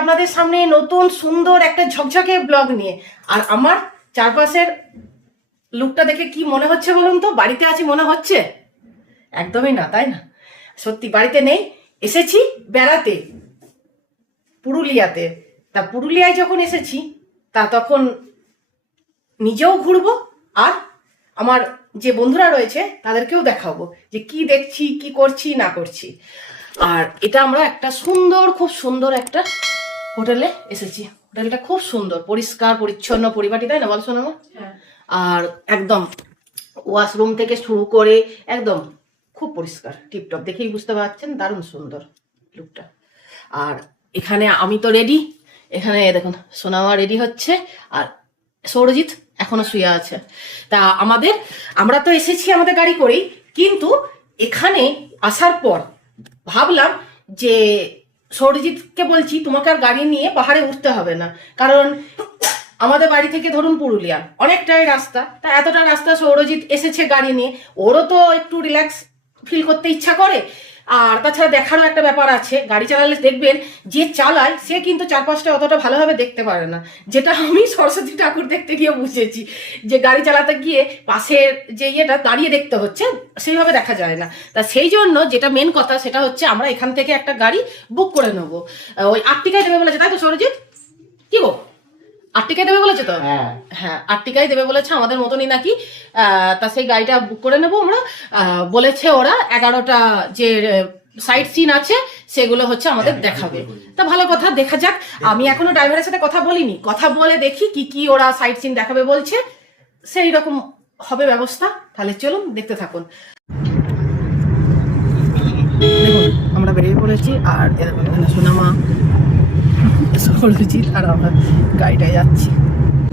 আপনাদের সামনে নতুন সুন্দর একটা ঝকঝকে ব্লগ নিয়ে। আর আমার চারপাশের লুকটা দেখে কি মনে হচ্ছে বলুন তো? বাড়িতে আছি মনে হচ্ছে? একদমই না, তাই না? সত্যি বাড়িতে নেই, এসেছি বেড়াতে পুরুলিয়াতে। তা পুরুলিয়ায় যখন এসেছি তা তখন নিজেও ঘুরবো আর আমার যে বন্ধুরা রয়েছে তাদেরকেও দেখাবো যে কি দেখছি, কি করছি না করছি। আর এটা আমরা একটা সুন্দর, খুব সুন্দর একটা হোটেলে এসেছি। হোটেলটা খুব সুন্দর, পরিষ্কার পরিচ্ছন্ন পরিপাটি, তাই না বল সোনামা? আর একদম ওয়াশরুম থেকে শুরু করে একদম খুব পরিষ্কার টিপটপ, দেখেই বুঝতে পারছেন দারুণ সুন্দর লুকটা। আর এখানে আমি তো রেডি, এখানে দেখুন সোনামা রেডি হচ্ছে আর সৌরজিৎ এখনো শুয়ে আছে। তা আমরা তো এসেছি আমাদের গাড়ি করেই, কিন্তু এখানে আসার পর ভাবলাম যে সৌরজিৎকে বলছি তোমাকে আর গাড়ি নিয়ে পাহাড়ে উঠতে হবে না, কারণ আমাদের বাড়ি থেকে ধরুন পুরুলিয়া অনেকটাই রাস্তা, তা এতটা রাস্তা সৌরজিৎ এসেছে গাড়ি নিয়ে, ওরও তো একটু রিল্যাক্স ফিল করতে ইচ্ছা করে। আর তাছাড়া দেখারও একটা ব্যাপার আছে, গাড়ি চালালে দেখবেন যে চালায় সে কিন্তু চারপাশটা অতটা ভালোভাবে দেখতে পারে না, যেটা আমি সরস্বতী ঠাকুর দেখতে গিয়ে বুঝেছি যে গাড়ি চালাতে গিয়ে পাশের যে ইয়েটা দাঁড়িয়ে দেখতে হচ্ছে, সেইভাবে দেখা যায় না। তা সেই জন্য যেটা মেন কথা সেটা হচ্ছে আমরা এখান থেকে একটা গাড়ি বুক করে নেবো। ওই 8 টাকায় দেবে বলেছে, তাই তো সৌরজিৎ? কি গো 8 টাকায় দেবে বলেছে তো? হ্যাঁ 8 টাকায় দেবে বলেছে, আমাদের মতনই নাকি। তা সেই গাড়িটা বুক করে নেবো আমরা। বলেছে ওরা 11টা যে সাইট সিন আছে সেগুলো হচ্ছে আমাদের দেখাবে। তা ভালো কথা, দেখা যাক। আমি এখনো ড্রাইভারের সাথে কথা বলিনি, কথা বলে দেখি কি কি ওরা সাইট সিন দেখাবে বলছে, সেই রকম হবে ব্যবস্থা। তাহলে চলুন দেখতে থাকুন। দেখুন আমরা বেরিয়ে পড়েছি আর এরকম সোনামা, সৌরজিৎ আর আমরা গাড়িটায় যাচ্ছি।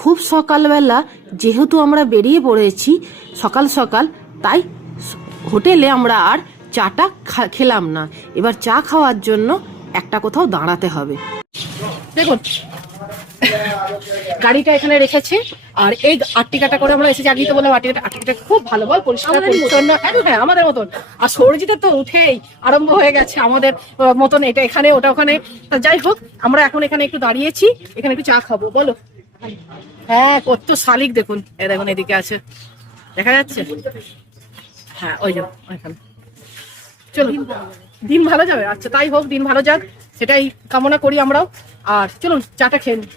খুব সকালবেলা যেহেতু আমরা বেরিয়ে পড়েছি সকাল সকাল, তাই হোটেলে আমরা আর চাটা খেলাম না। এবার চা খাওয়ার জন্য একটা কোথাও দাঁড়াতে হবে। দেখুন গাড়িটা এখানে রেখেছে আর এই 8 টাকাটা করে আমরা এসেছি। আগেই তো বললাম 8 টাকা খুব ভালো, বল পরিষ্কার পরিচ্ছন্ন। হ্যাঁ আমাদের মতন। আর সৌরজিতের তো উঠেই আরম্ভ হয়ে গেছে আমাদের মতন, এটা এখানে ওটা ওখানে। যাই হোক আমরা এখন এখানে একটু দাঁড়িয়েছি, এখানে একটু চা খাবো। বলো। হ্যাঁ কত শালিক দেখুন, দেখুন এদিকে আছে, দেখা যাচ্ছে? হ্যাঁ ওই যাও ওইখানে। চলো দিন ভালো যাবে। আচ্ছা তাই হোক, দিন ভালো যাক, সেটাই কামনা করি আমরাও। আর চলুন চাটা খেয়ে নিই।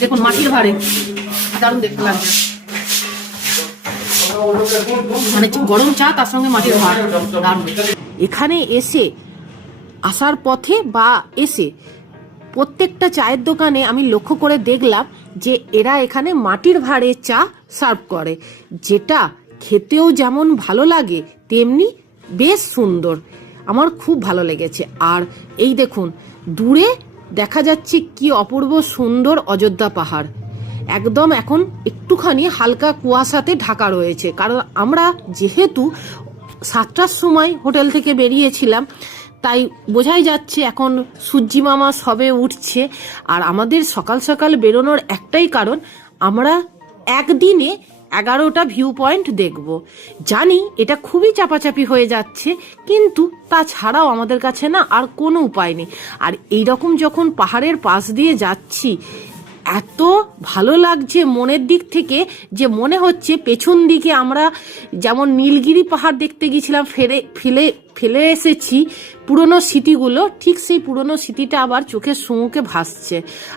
দেখুন মাটির ভাড়ে দারুণ দেখতে লাগছে, মানে গরম চা তার সঙ্গে মাটির ভাড় দারুণ। এখানে আসার পথে বা এসে প্রত্যেকটা চায়ের দোকানে আমি লক্ষ্য করে দেখলাম যে এরা এখানে মাটির ভাড়ে চা সার্ভ করে, যেটা খেতেও যেমন ভালো লাগে তেমনি বেশ সুন্দর। আমার খুব ভালো লেগেছে। আর এই দেখুন দূরে দেখা যাচ্ছে কি অপূর্ব সুন্দর অযোধ্যা পাহাড়। একদম এখন একটুখানি হালকা কুয়াশাতে ঢাকা রয়েছে, কারণ আমরা যেহেতু 7টার সময় হোটেল থেকে বেরিয়েছিলাম, তাই বোঝাই যাচ্ছে এখন সূর্যি মামা সবে উঠছে। আর আমাদের সকাল সকাল বেরোনোর একটাই কারণ, আমরা একদিনে 11টা ভিউ পয়েন্ট দেখব। জানি এটা খুবই চাপাচাপি হয়ে যাচ্ছে, কিন্তু তাছাড়াও আমাদের কাছে না আর কোনো উপায় নেই। আর এইরকম যখন পাহাড়ের পাশ দিয়ে যাচ্ছি এত ভালো লাগছে মনের দিক থেকে, যে মনে হচ্ছে পেছন দিকে আমরা যেমন নীলগিরি পাহাড় দেখতে গিয়েছিলাম, ফেলে এসেছি পুরনো স্মৃতিগুলো, ঠিক সেই পুরনো স্মৃতিটা আবার চোখের সম্মুখে ভাসছে।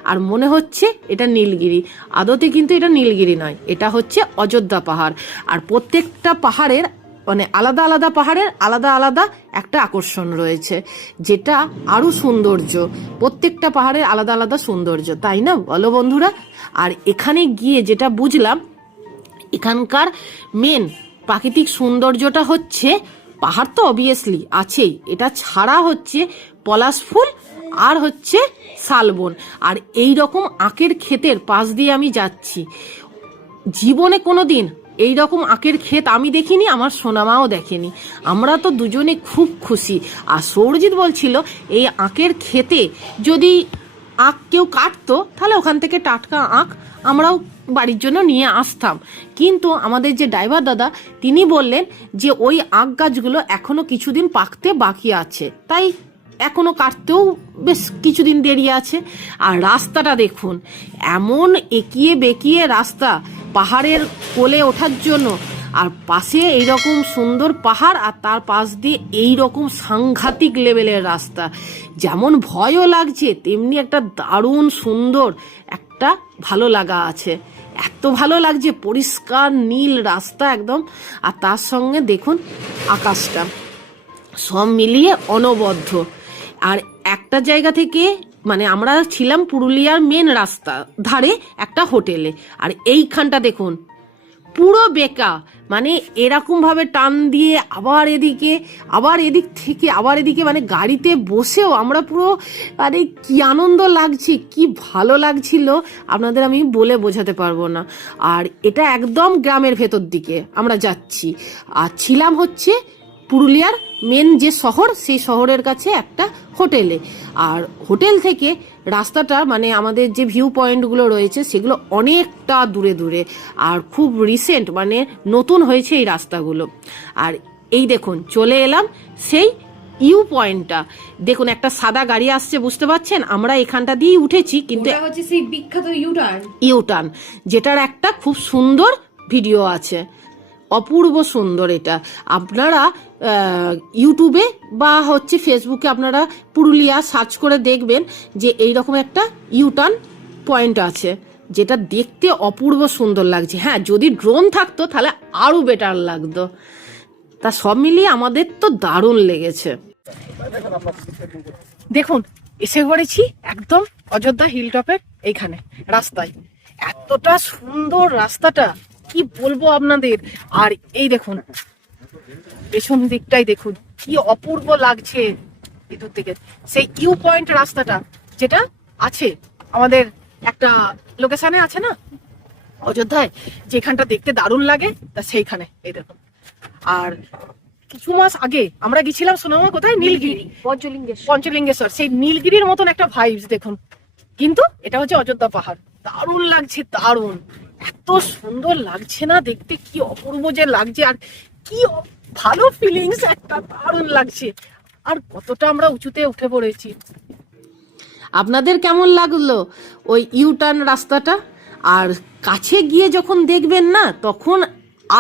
আর মনে হচ্ছে এটা নীলগিরি, আদতে কিন্তু এটা নীলগিরি নয়, এটা হচ্ছে অযোধ্যা পাহাড়। আর প্রত্যেকটা পাহাড়ের মানে আলাদা আলাদা পাহাড়ের আলাদা আলাদা একটা আকর্ষণ রয়েছে, যেটা আরো সৌন্দর্য। প্রত্যেকটা পাহাড়ের আলাদা আলাদা সৌন্দর্য, তাই না বলো বন্ধুরা? আর এখানে গিয়ে যেটা বুঝলাম, এখানকার মেন প্রাকৃতিক সৌন্দর্যটা হচ্ছে পাহাড় তো অবভিয়াসলি আছেই, এটা ছাড়া হচ্ছে পলাশ ফুল আর হচ্ছে শালবন। আর এই রকম আখের ক্ষেতের পাশ দিয়ে আমি যাচ্ছি। জীবনে কোনো দিন এইরকম আখের ক্ষেত আমি দেখিনি, আমার সোনামাও দেখেনি। আমরা তো দুজনে খুব খুশি। আর সৌরজিৎ বলছিল এই আখের ক্ষেতে যদি আখ কেউ কাটতো তাহলে ওখান থেকে টাটকা আখ আমরাও বাড়ির জন্য নিয়ে আসতাম। কিন্তু আমাদের যে ড্রাইভার দাদা তিনি বললেন যে ওই আখ গাছগুলো এখনো কিছুদিন পাকতে বাকি আছে, তাই এখনো কাটতেও বেশ কিছুদিন দেরি আছে। আর রাস্তাটা দেখুন, এমন একিয়ে বেঁকিয়ে রাস্তা পাহাড়ের কোলে ওঠার জন্য, আর পাশে এইরকম সুন্দর পাহাড় আর তার পাশ দিয়ে এইরকম সাংঘাতিক লেভেলের রাস্তা। যেমন ভয়ও লাগছে তেমনি একটা দারুণ সুন্দর একটা ভালো লাগা আছে। এত ভালো লাগছে, পরিষ্কার নীল রাস্তা একদম, আর তার সঙ্গে দেখুন আকাশটা, সব মিলিয়ে অনবদ্য। আর একটা জায়গা থেকে মানে আমরা ছিলাম পুরুলিয়ার মেন রাস্তা ধারে একটা হোটেলে, আর এইখানটা দেখুন পুরো বেকা, মানে এরকম ভাবে টান দিয়ে আবার এদিকে আবার এদিক থেকে আবার এদিকে, মানে গাড়িতে বসেও আমরা পুরো মানে কি আনন্দ লাগছে, কি ভালো লাগছিল আপনাদের আমি বলে বোঝাতে পারবো না। আর এটা একদম গ্রামের ভেতর দিকে আমরা যাচ্ছি, আর ছিলাম হচ্ছে পুরুলিয়ার মেন যে শহর সেই শহরের কাছে একটা হোটেলে। আর হোটেল থেকে রাস্তাটা মানে আমাদের যে ভিউ পয়েন্টগুলো রয়েছে সেগুলো অনেকটা দূরে দূরে, আর খুব রিসেন্ট মানে নতুন হয়েছে এই রাস্তাগুলো। আর এই দেখুন চলে এলাম সেই ইউ পয়েন্টটা। দেখুন একটা সাদা গাড়ি আসছে, বুঝতে পারছেন? আমরা এখানটা দিয়েই উঠেছি, কিন্তু হচ্ছে সেই বিখ্যাত ইউটার্ন যেটার একটা খুব সুন্দর ভিডিও আছে, অপূর্ব সুন্দর। এটা আপনারা ইউটিউবে বা হচ্ছে ফেসবুকে আপনারা পুরুলিয়া সার্চ করে দেখবেন যে এইরকম একটা ইউটার্ন পয়েন্ট আছে, যেটা দেখতে অপূর্ব সুন্দর লাগছে। হ্যাঁ, যদি ড্রোন থাকতো তাহলে আরো বেটার লাগতো। তা সব মিলিয়ে আমাদের তো দারুণ লেগেছে। দেখুন এসে পড়েছি একদম অযোধ্যা হিলটপের এইখানে রাস্তায়। এতটা সুন্দর রাস্তাটা কি বলবো আপনাদের। আর এই দেখুন পেছন দিকটাই দেখুন কি অপূর্ব লাগছে ভিতর থেকে। সেই ইউ পয়েন্ট রাস্তাটা যেটা আছে আমাদের একটা লোকেশনে আছে না অযোধ্যায়, যেখানটা দেখতে দারুণ লাগে, তা সেইখানে এই দেখুন। আর কিছু মাস আগে আমরা গেছিলাম সোনামা কোথায়, নীলগিরি, পঞ্চলিঙ্গেশ্বর। সেই নীলগিরির মতন একটা ভাইবস দেখুন, কিন্তু এটা হচ্ছে অযোধ্যা পাহাড়। দারুণ লাগছে, দারুণ, এত সুন্দর লাগছে না দেখতে, কি অপূর্ব যে লাগছে, আর কি ভালো ফিলিংস একটা, দারুণ লাগছে। আর কতটা আমরা উঁচুতে উঠে পড়েছি। আপনাদের কেমন লাগলো ওই ইউটার্ন রাস্তাটা? আর কাছে গিয়ে যখন দেখবেন না তখন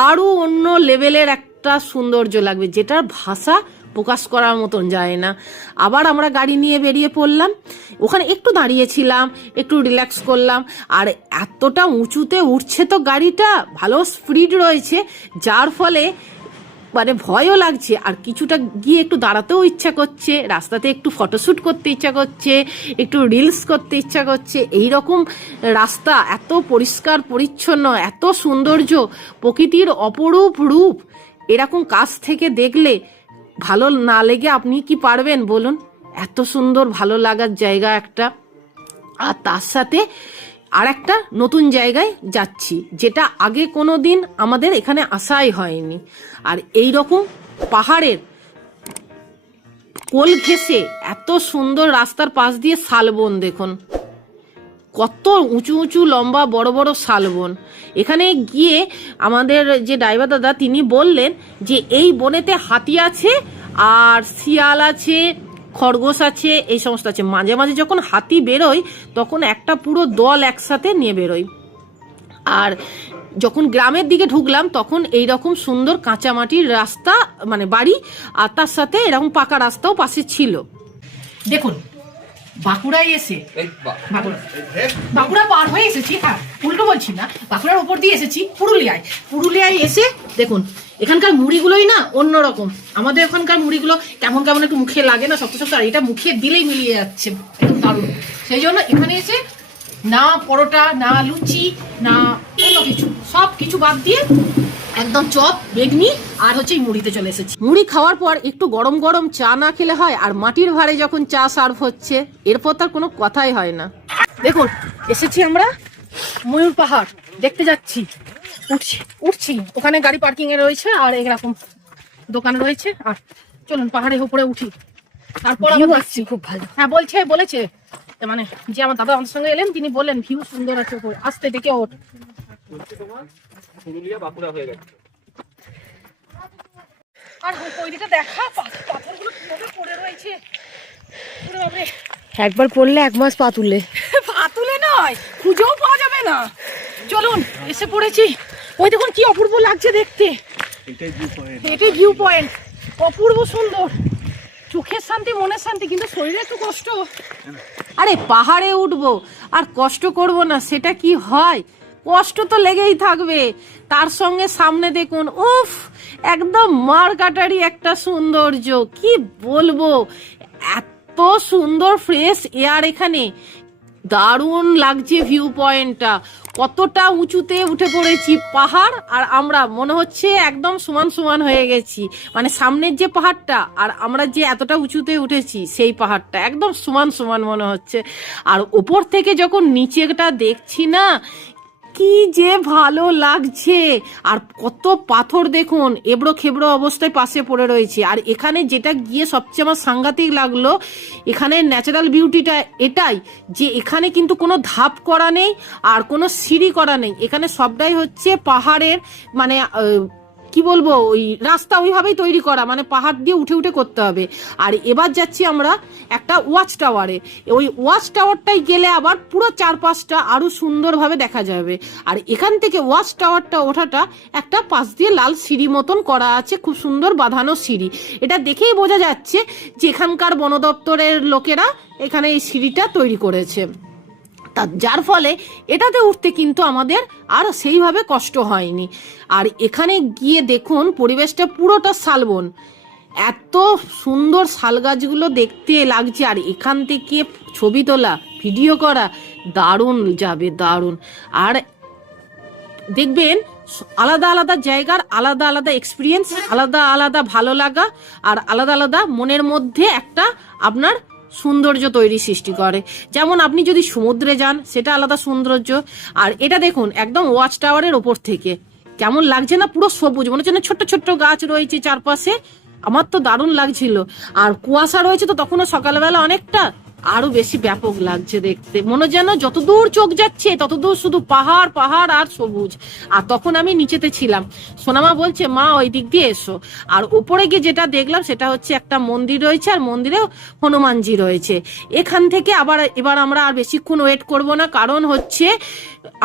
আরো অন্য লেভেলের একটা সৌন্দর্য লাগবে, যেটার ভাষা প্রকাশ করার মতন যায় না। আবার আমরা গাড়ি নিয়ে বেরিয়ে পড়লাম, ওখানে একটু দাঁড়িয়েছিলাম, একটু রিল্যাক্স করলাম। আর এতটা উঁচুতে উঠছে তো গাড়িটা, ভালো স্পিড রয়েছে, যার ফলে মানে ভয়ও লাগছে। আর কিছুটা গিয়ে একটু দাঁড়াতেও ইচ্ছা করছে, রাস্তাতে একটু ফটোশ্যুট করতে ইচ্ছা করছে, একটু রিলস করতে ইচ্ছা করছে। এই রকম রাস্তা, এত পরিষ্কার পরিচ্ছন্ন, এত সৌন্দর্য, প্রকৃতির অপরূপ রূপ, এরকম কাছ থেকে দেখলে ভালো না লেগে আপনি কি পারবেন বলুন? এত সুন্দর ভালো লাগার জায়গা একটা। আর তার সাথে আর একটা নতুন জায়গায় যাচ্ছি, যেটা আগে কোনো দিন আমাদের এখানে আসাই হয়নি। আর এই রকম পাহাড়ের কোল ঘেঁষে এত সুন্দর রাস্তার পাশ দিয়ে শালবন দেখুন, কত উঁচু উঁচু লম্বা বড় বড় শালবন। এখানে গিয়ে আমাদের যে ড্রাইভার দাদা তিনি বললেন যে এই বনেতে হাতি আছে, আর শিয়াল আছে, খরগোশ আছে, এই সমস্ত আছে। মাঝে মাঝে যখন হাতি বেরোয় তখন একটা পুরো দল একসাথে নিয়ে বেরোয়। আর যখন গ্রামের দিকে ঢুকলাম তখন এইরকম সুন্দর কাঁচামাটির রাস্তা, মানে বাড়ি, আর তার সাথে এরকম পাকা রাস্তাও পাশে ছিল। দেখুন বাঁকুড়ায় এসে বাঁকুড়া পার হয়ে এসেছি, হ্যাঁ উল্টো বলছি না, বাঁকুড়ার উপর দিয়ে এসেছি পুরুলিয়ায় এসে দেখুন এখানকার মুড়িগুলোই না অন্যরকম। আমাদের ওখানকার মুড়িগুলো কেমন কেমন একটু মুখে লাগে না, শক্ত শক্ত, আর এটা মুখে দিলেই মিলিয়ে যাচ্ছে, একদম দারুণ। সেই জন্য এখানে এসে না পরোটা, না লুচি, না অন্য কিছু, সব কিছু বাদ দিয়ে একদম চপ বেগনি আর হচ্ছে এই মুড়িতে চলে এসেছি। মুড়ি খাওয়ার পর একটু গরম গরম চা না খেলে হয়? আর মাটির ভাঁড়ে যখন চা সার্ভ হচ্ছে এরপর তার কোনো কথাই হয় না। দেখুন এসেছি আমরা ময়ূর পাহাড় দেখতে যাচ্ছি, উঠছি ওখানে গাড়ি পার্কিং এ রয়েছে আর এরকম দোকান রয়েছে। আর চলুন পাহাড়ে উপরে উঠি, তারপর আমরা আসছি। খুব ভালো, হ্যাঁ বলেছে মানে যে আমার দাদা আমার সঙ্গে এলেন তিনি বললেন ভিউ সুন্দর আছে, আসতে দেখে ওঠ। আর ওইদিকে দেখা পাথরগুলো কিভাবে পড়ে রয়েছে, একবার পড়লে 1 মাস পা তুলে নয় খুঁজেও পাওয়া যাবে না। চলুন এসে পড়েছি। ওই দেখুন কি অপূর্ব লাগছে দেখতে, এটাই ভিউ পয়েন্ট। অপূর্ব সুন্দর, চোখের শান্তি মনের শান্তি, কিন্তু শরীরে একটু কষ্ট। আরে পাহাড়ে উঠবো আর কষ্ট করব না সেটা কি হয়? কষ্ট তো লেগেই থাকবে। তার সঙ্গে সামনে দেখুন উফ একদম মার কাটারি একটা সৌন্দর্য, কি বলবো, এত সুন্দর ফ্রেশ এয়ার এখানে, দারুণ লাগছে ভিউ পয়েন্টটা। কতটা উঁচুতে উঠে পড়েছি পাহাড়, আর আমরা মনে হচ্ছে একদম সমান সমান হয়ে গেছি। মানে সামনের যে পাহাড়টা আর আমরা যে এতটা উঁচুতে উঠেছি সেই পাহাড়টা একদম সমান সমান মনে হচ্ছে। আর ওপর থেকে যখন নিচেটা দেখছি না, কি যে ভালো লাগছে। আর কত পাথর দেখুন এবড়ো খেবড়ো অবস্থায় পাশে পড়ে রয়েছে। আর এখানে যেটা গিয়ে সবচেয়ে আমার সাংঘাতিক লাগলো, এখানে ন্যাচারাল বিউটিটা এটাই যে এখানে কিন্তু কোনো ধাপ করা নেই আর কোনো সিঁড়ি করা নেই। এখানে সবটাই হচ্ছে পাহাড়ের মানে কি বলবো ওই রাস্তা ওইভাবেই তৈরি করা, মানে পাহাড় দিয়ে উঠে উঠে করতে হবে। আর এবার যাচ্ছি আমরা একটা ওয়াচ টাওয়ারে। ওই ওয়াচ টাওয়ারটাই গেলে আবার পুরো চারপাশটা আরো সুন্দরভাবে দেখা যাবে। আর এখান থেকে ওয়াচ টাওয়ারটা ওঠাটা একটা পাশ দিয়ে লাল সিঁড়ি মতন করা আছে, খুব সুন্দর বাঁধানো সিঁড়ি। এটা দেখেই বোঝা যাচ্ছে যে এখানকার বন দপ্তরের লোকেরা এখানে এই সিঁড়িটা তৈরি করেছে। যার ফলে এটাতে উঠতে কিন্তু আমাদের আর সেইভাবে কষ্ট হয়নি। আর এখানে গিয়ে দেখুন পরিবেশটা পুরোটা শালবন, এত সুন্দর শাল গাছগুলো দেখতে লাগছে। আর এখান থেকে ছবি তোলা ভিডিও করা দারুণ যাবে, দারুণ। আর দেখবেন আলাদা আলাদা জায়গার আলাদা আলাদা এক্সপিরিয়েন্স, আলাদা আলাদা ভালো লাগা আর আলাদা আলাদা মনের মধ্যে একটা আপনার সৌন্দর্য তৈরি সৃষ্টি করে। যেমন আপনি যদি সমুদ্রে যান সেটা আলাদা সৌন্দর্য। আর এটা দেখুন একদম ওয়াচ টাওয়ারের ওপর থেকে কেমন লাগছে না, পুরো সবুজ, মনে হচ্ছে না ছোট্ট ছোট্ট গাছ রয়েছে চারপাশে। আমার তো দারুণ লাগছিল। আর কুয়াশা রয়েছে তো তখনও সকালবেলা অনেকটা, আরো বেশি ব্যাপক লাগছে দেখতে। মনে যেন যতদূর চোখ যাচ্ছে ততদূর শুধু পাহাড় পাহাড় আর সবুজ। আর তখন আমি নিচেতে ছিলাম, সোনামা বলছে মা ওই দিক দিয়ে এসো। আর উপরে গিয়ে যেটা দেখলাম সেটা হচ্ছে একটা মন্দির রয়েছে, আর মন্দিরে হনুমানজি রয়েছে। এখান থেকে এবার আমরা আর বেশিক্ষণ ওয়েট করব না, কারণ হচ্ছে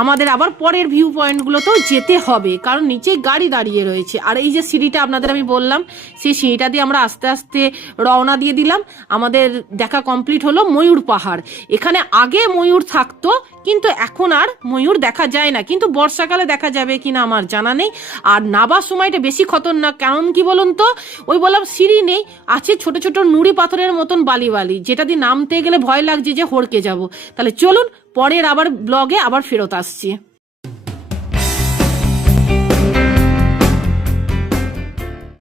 আমাদের আবার পরের ভিউ পয়েন্টগুলোতেও যেতে হবে, কারণ নিচে গাড়ি দাঁড়িয়ে রয়েছে। আর এই যে সিঁড়িটা আপনাদের আমি বললাম, সেই সিঁড়িটা দিয়ে আমরা আস্তে আস্তে রওনা দিয়ে দিলাম। আমাদের দেখা কমপ্লিট হলো ময়ূর পাহাড়। এখানে আগে ময়ূর থাকতো কিন্তু এখন আর ময়ূর দেখা যায় না, কিন্তু বর্ষাকালে দেখা যাবে কিনা আমার জানা নেই। আর নাবার সময়টা বেশি খতরনাক, কারণ কি বলুন তো, ওই বললাম সিঁড়ি নেই, আছে ছোট ছোট নুড়ি পাথরের মতন বালি বালি, যেটা দিয়ে নামতে গেলে ভয় লাগছে যে হড়কে যাব। তাহলে চলুন পরের আবার ব্লগে আবার ফেরত আসছি।